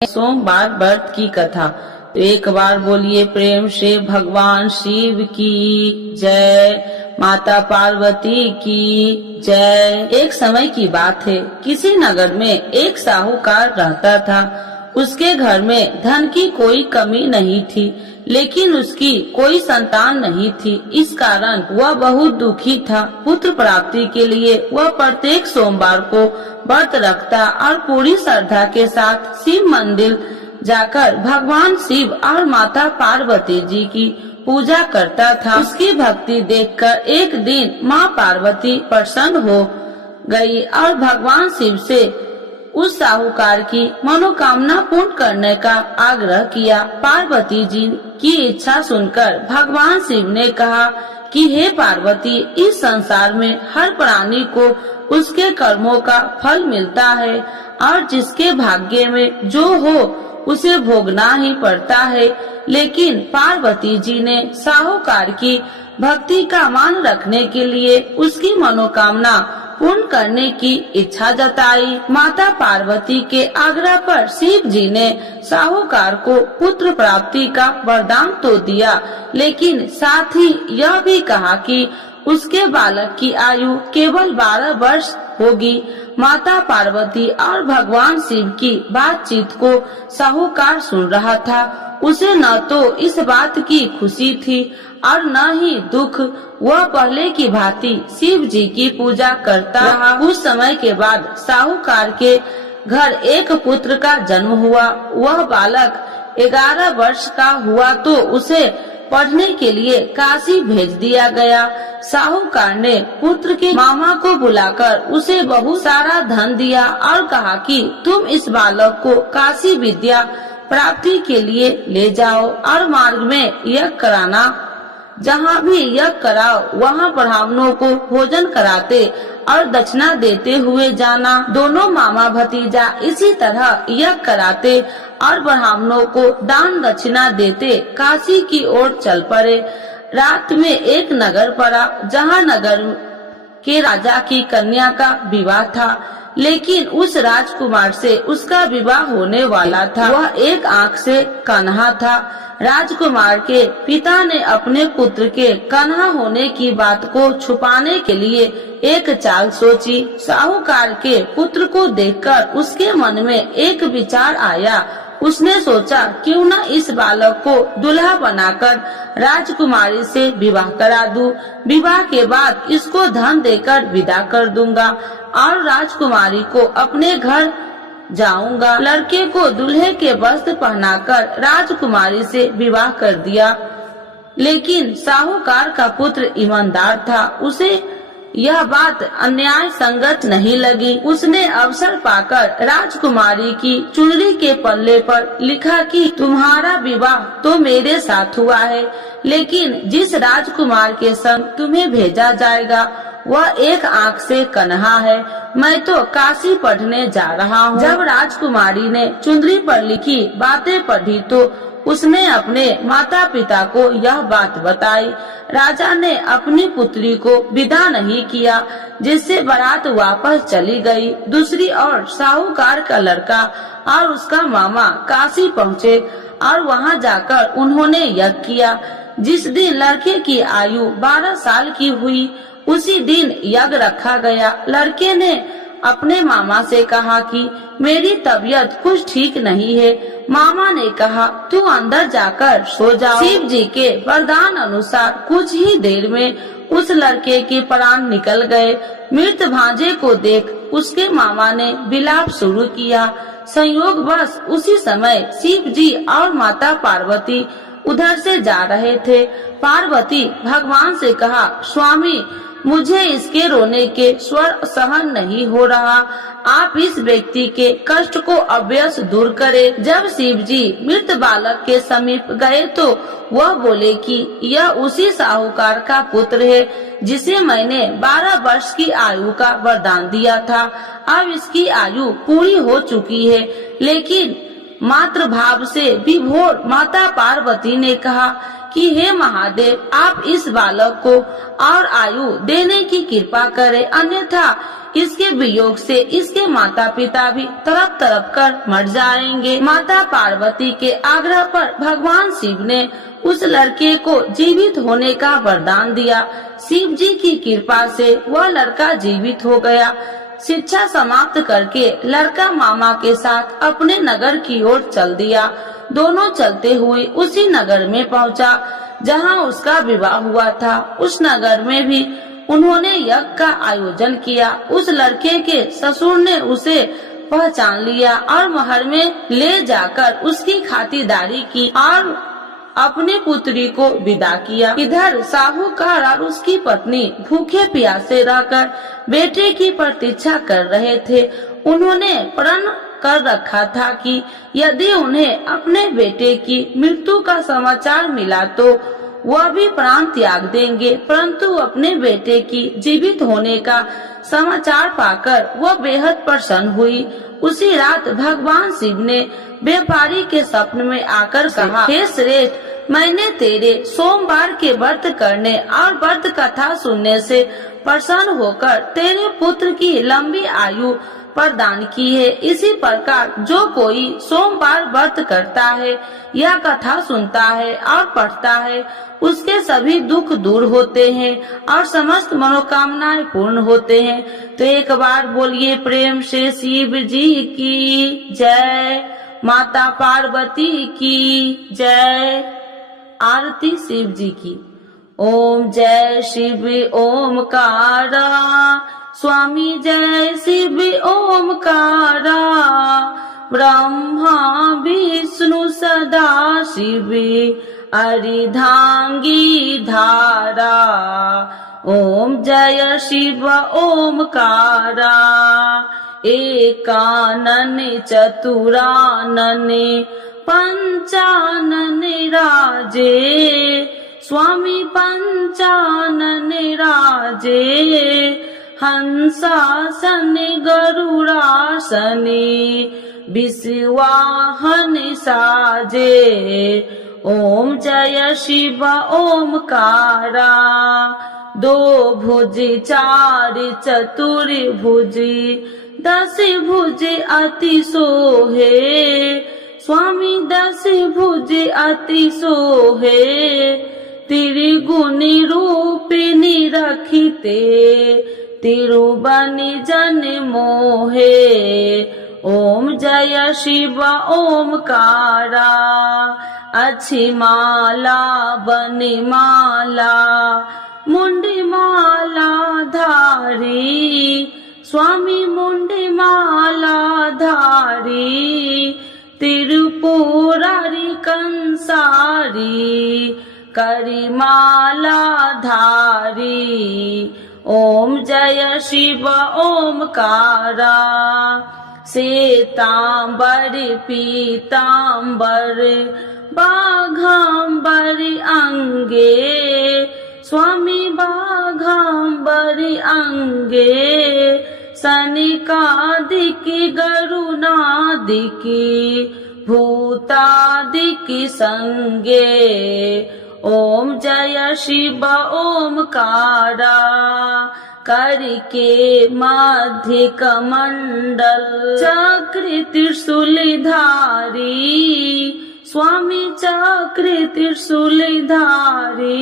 सोमवार व्रत की कथा। तो एक बार बोलिए प्रेम से भगवान शिव की जय, माता पार्वती की जय। एक समय की बात है, किसी नगर में एक साहूकार रहता था। उसके घर में धन की कोई कमी नहीं थी, लेकिन उसकी कोई संतान नहीं थी। इस कारण वह बहुत दुखी था। पुत्र प्राप्ति के लिए वह प्रत्येक सोमवार को व्रत रखता और पूरी श्रद्धा के साथ शिव मंदिर जाकर भगवान शिव और माता पार्वती जी की पूजा करता था। उसकी भक्ति देखकर एक दिन माँ पार्वती प्रसन्न हो गई और भगवान शिव से उस साहूकार की मनोकामना पूर्ण करने का आग्रह किया। पार्वती जी की इच्छा सुनकर भगवान शिव ने कहा कि हे पार्वती, इस संसार में हर प्राणी को उसके कर्मों का फल मिलता है और जिसके भाग्य में जो हो उसे भोगना ही पड़ता है। लेकिन पार्वती जी ने साहूकार की भक्ति का मान रखने के लिए उसकी मनोकामना पूर्ण करने की इच्छा जताई। माता पार्वती के आग्रह पर शिव जी ने साहूकार को पुत्र प्राप्ति का वरदान तो दिया, लेकिन साथ ही यह भी कहा कि उसके बालक की आयु केवल 12 वर्ष होगी। माता पार्वती और भगवान शिव की बातचीत को साहूकार सुन रहा था। उसे न तो इस बात की खुशी थी और न ही दुख। वह पहले की भांति शिव जी की पूजा करता रहा। कुछ समय के बाद साहूकार के घर एक पुत्र का जन्म हुआ। वह बालक 11 वर्ष का हुआ तो उसे पढ़ने के लिए काशी भेज दिया गया। साहूकार ने पुत्र के मामा को बुलाकर उसे बहुत सारा धन दिया और कहा कि तुम इस बालक को काशी विद्या प्राप्ति के लिए ले जाओ और मार्ग में यज्ञ कराना। जहाँ भी यज्ञ कराओ वहाँ ब्राह्मणों को भोजन कराते और दक्षिणा देते हुए जाना। दोनों मामा भतीजा इसी तरह यज्ञ कराते और ब्राह्मणों को दान दक्षिणा देते काशी की ओर चल पड़े। रात में एक नगर पड़ा, जहाँ नगर के राजा की कन्या का विवाह था, लेकिन उस राजकुमार से उसका विवाह होने वाला था। वह एक आंख से कन्हा था। राजकुमार के पिता ने अपने पुत्र के कन्हा होने की बात को छुपाने के लिए एक चाल सोची। साहूकार के पुत्र को देखकर उसके मन में एक विचार आया। उसने सोचा क्यों न इस बालक को दुल्हा बनाकर राजकुमारी से विवाह करा दूं। विवाह के बाद इसको धन देकर विदा कर दूंगा और राजकुमारी को अपने घर जाऊंगा। लड़के को दूल्हे के वस्त्र पहनाकर राजकुमारी से विवाह कर दिया। लेकिन साहूकार का पुत्र ईमानदार था। उसे यह बात अन्याय संगत नहीं लगी। उसने अवसर पाकर राजकुमारी की चुनरी के पल्ले पर लिखा कि तुम्हारा विवाह तो मेरे साथ हुआ है, लेकिन जिस राजकुमार के संग तुम्हें भेजा जाएगा वह एक आंख से कन्हा है। मैं तो काशी पढ़ने जा रहा हूँ। जब राजकुमारी ने चुनरी पर लिखी बातें पढ़ी तो उसने अपने माता पिता को यह बात बताई। राजा ने अपनी पुत्री को विदा नहीं किया, जिससे बारात वापस चली गई। दूसरी ओर साहूकार का लड़का और उसका मामा काशी पहुँचे और वहाँ जाकर उन्होंने यज्ञ किया। जिस दिन लड़के की आयु 12 साल की हुई उसी दिन यज्ञ रखा गया। लड़के ने अपने मामा से कहा कि मेरी तबीयत कुछ ठीक नहीं है। मामा ने कहा तू अंदर जाकर सो जाओ। शिव जी के वरदान अनुसार कुछ ही देर में उस लड़के के प्राण निकल गए। मृत भांजे को देख उसके मामा ने विलाप शुरू किया। संयोगवश उसी समय शिव जी और माता पार्वती उधर से जा रहे थे। पार्वती भगवान से कहा स्वामी, मुझे इसके रोने के स्वर सहन नहीं हो रहा। आप इस व्यक्ति के कष्ट को अवश्य दूर करें। जब शिव जी मृत बालक के समीप गए तो वह बोले कि यह उसी साहूकार का पुत्र है जिसे मैंने 12 वर्ष की आयु का वरदान दिया था। अब इसकी आयु पूरी हो चुकी है। लेकिन मातृ भाव से विभोर माता पार्वती ने कहा कि हे महादेव, आप इस बालक को और आयु देने की कृपा करें, अन्यथा इसके वियोग से इसके माता पिता भी तड़प तड़प कर मर जाएंगे। माता पार्वती के आग्रह पर भगवान शिव ने उस लड़के को जीवित होने का वरदान दिया। शिव जी की कृपा से वह लड़का जीवित हो गया। शिक्षा समाप्त करके लड़का मामा के साथ अपने नगर की ओर चल दिया। दोनों चलते हुए उसी नगर में पहुंचा जहां उसका विवाह हुआ था। उस नगर में भी उन्होंने यज्ञ का आयोजन किया। उस लड़के के ससुर ने उसे पहचान लिया और महल में ले जाकर उसकी खातिरदारी की और अपनी पुत्री को विदा किया। इधर साहूकार और उसकी पत्नी भूखे प्यासे रहकर बेटे की प्रतीक्षा कर रहे थे। उन्होंने प्रण कर रखा था कि यदि उन्हें अपने बेटे की मृत्यु का समाचार मिला तो वह भी प्राण त्याग देंगे, परंतु अपने बेटे की जीवित होने का समाचार पाकर वह बेहद प्रसन्न हुई। उसी रात भगवान शिव ने व्यापारी के स्वप्न में आकर कहा, हे श्रेष्ठ, मैंने तेरे सोमवार के व्रत करने और व्रत कथा सुनने से प्रसन्न होकर तेरे पुत्र की लंबी आयु प्रदान की है। इसी प्रकार जो कोई सोमवार व्रत करता है या कथा सुनता है और पढ़ता है, उसके सभी दुख दूर होते हैं और समस्त मनोकामनाएं पूर्ण होते हैं। तो एक बार बोलिए प्रेम से शिव जी की जय, माता पार्वती की जय। आरती शिव जी की। ओम जय शिव ओमकारा, स्वामी जय शिव ओमकारा, ब्रह्मा विष्णु सदा शिव अर्धांगी धारा। ओम जय शिव ओमकारा, एकानन चतुरानन पंचानन राजे, स्वामी पंचानन राजे, हंसासन गरुड़ासन विश्वाहन साजे। ओम जय शिव ओमकारा, दो भुज चार चतुर भुज, दस भुज अति सोहे, स्वामी दस भुज अति सोहे, त्रिगुणी रूपिणी रखिते, तिरुबनि जन मोहे। ओम जय शिव ओमकारा, अच्छी माला बनि माला, मुंडी माला धारी, स्वामी मुंडी माला धारी, त्रिपुरारी कंसारी, करी माला धारी। ओम जय शिव ओमकारा, श्वेतांबर पीतांबर बाघांबर अंगे, स्वामी बाघांबर अंगे, सनिकादिकी गरुणादिकी भूतादिकी संगे। ओम जय शिव ओमकारा, करके मध्य कमंडल चक्र त्रिशूलधारी, स्वामी चक्र त्रिशूलधारी,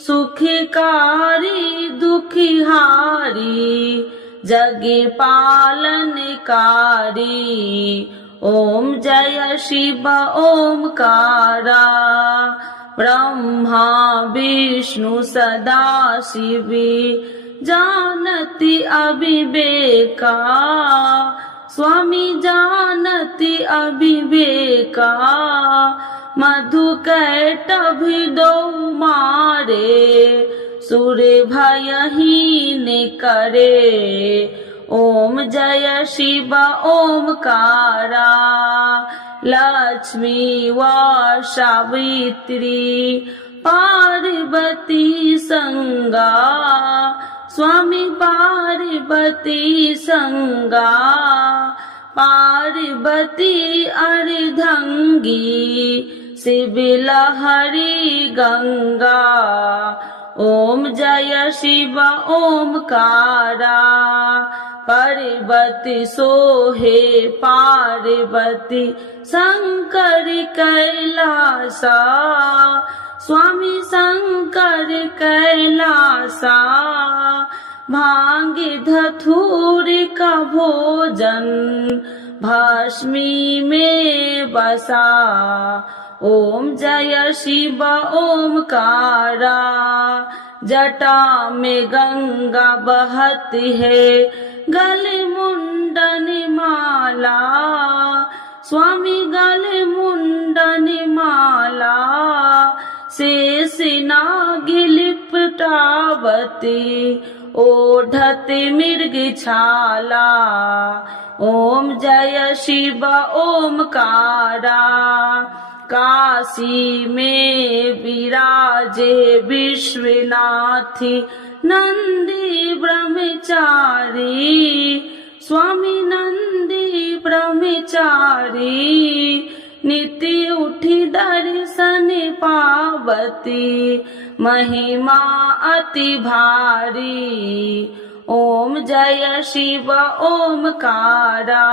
सुखकारी दुखिहारी, जग पालनकारी। ओम जय शिव ओमकारा, ब्रह्मा विष्णु सदा शिव जानति अविवेका, स्वामी जानति अविवेका, मधु कैटभ दो मारे, सुर भयहीन करे। ओम जय शिव ओमकारा, लक्ष्मी व सावित्री पार्वती संगा, स्वामी पार्वती संगा, पार्वती अर्धंगी, शिव लहरी गंगा। ओम जय शिव ओमकारा। पार्वती सोहे पार्वती शंकर कैलासा। स्वामी शंकर कैलासा। भांग धतूर का भोजन भस्मी में बसा। ओम जय शिव ओमकारा। जटा में गंगा बहती है गले मुंडन माला। स्वामी गले मुंडन माला। शेष नाग लिपटावती ओढ़त मृग छाला। ओम जय शिव ओमकारा। काशी में विराजे विश्वनाथी नंदी ब्रह्मचारी। स्वामी नंदी ब्रह्मचारी। नित्य उठी दर्शन पावती महिमा अति भारी। ओम जय शिव ओमकारा।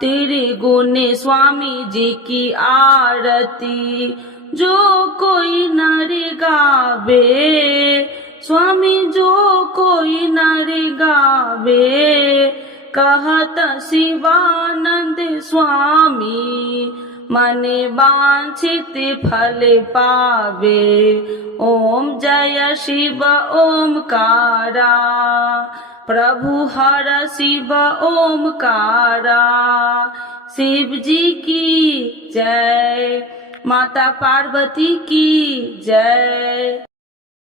त्रिगुण स्वामी जी की आरती जो कोई नर गावे। स्वामी जो कोई नर गावे। कहत शिवानंद स्वामी मन वांछित फल पावे। ओम जय शिव ओमकारा। प्रभु हर शिव ओमकारा। शिव जी की जय। माता पार्वती की जय।